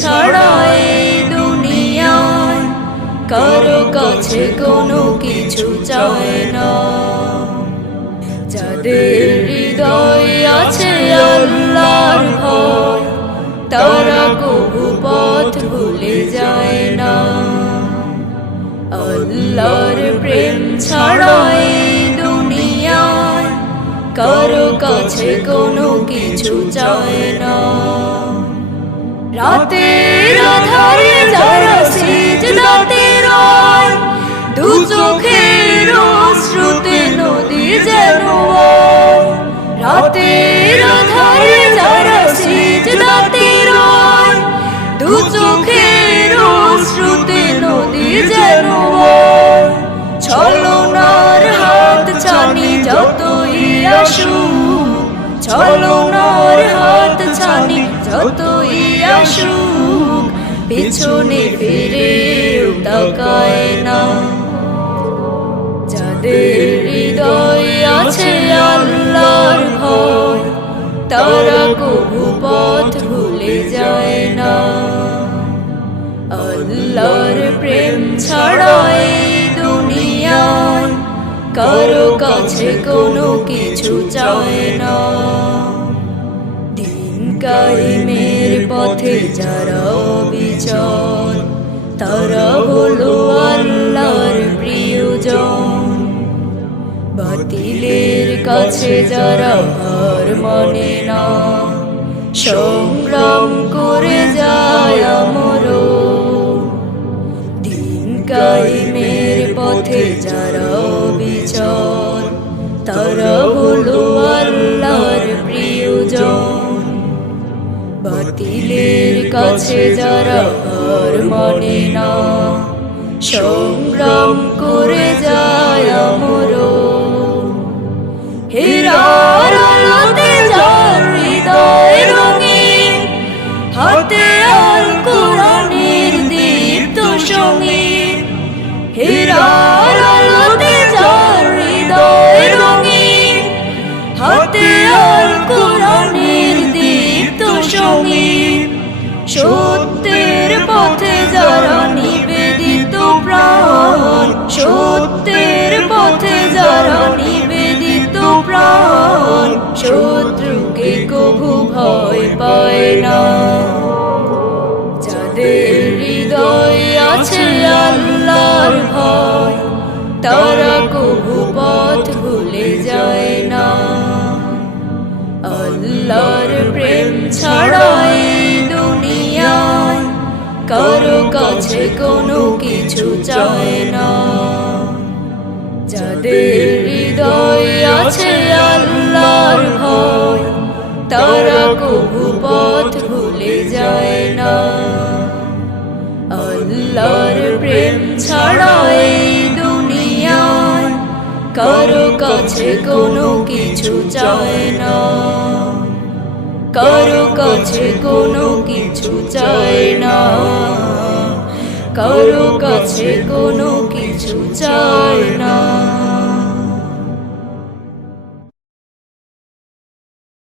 ছাড়া এই দুনিয়ায় কারো কাছে কোনো কিছু চায় না। যাদের হৃদয়ে আছে আল্লাহর ভয় তারা কবু পথ ভুলে যায় না। আল্লাহর প্রেম ছাড়া এই দুনিয়ায় কারো কাছে কোনো কিছু চায় না। রাতের আধারে যারা সিজদাতে রয় দু চোখের অশ্রুতে নদী যেন বয়। রাতের আধারে যারা সিজদাতে রয় দু চোখের অশ্রুতে নদী যেন বয়। ছলনার হাত ছানি যতই আসুক, ছলনার হাত ছানি যতই আসুক, পিছনে ফিরেও তাকায় না। যাদের হৃদয়ে আছে আল্লাহর ভয় তারা কবু পথ ভুলে যায় না। আল্লাহর প্রেম ছাড়া এই দুনিয়ায় কারো কাছে কোনো কিছু চায় না। দিন কায়েমের পথে যারা অবিচল তারা হলো আল্লাহর প্রিয়জন। বাতিলের কাছে যারা হার মানে না সংগ্রাম করে যায় আমর। দিন কায়েমের পথে যারা অবিচল তারা হলো আল্লাহর প্রিয়জন। বাতিলের কাছে যারা হার মানে না সংগ্রাম করে যায় আমর। হীরার আলোতে যার হৃদয় রঙিন হাতে আল কোরআনের দীপ্ত সঙ্গীন। হীরার আলোতে যার হৃদয় রঙিন হাতে আল কোরআনের দীপ্ত সঙ্গীন। সত্যের পথে যারা নিবেদিত প্রাণ, সত্যের পথে যারা নিবেদিত প্রাণ, শত্রুকে কভু ভয় পায় না। যাদের হৃদয়ে আছে আল্লাহর ভয় তারা কভু পথ ভুলে যায় না। আল্লাহর প্রেম ছাড়া এই দুনিয়ায় কারো কাছে কোনো কিছু চায় না। যাদের হৃদয়ে আছে আল্লাহর ভয় তারা কভু পথ ভুলে যায় না। আল্লাহর প্রেম ছাড়া এই দুনিয়ায় কারো কাছে কোনো কিছু চায় না। কারো কাছে কোনো কিছু চায় না। কারো কাছে কোনো কিছু চায় না।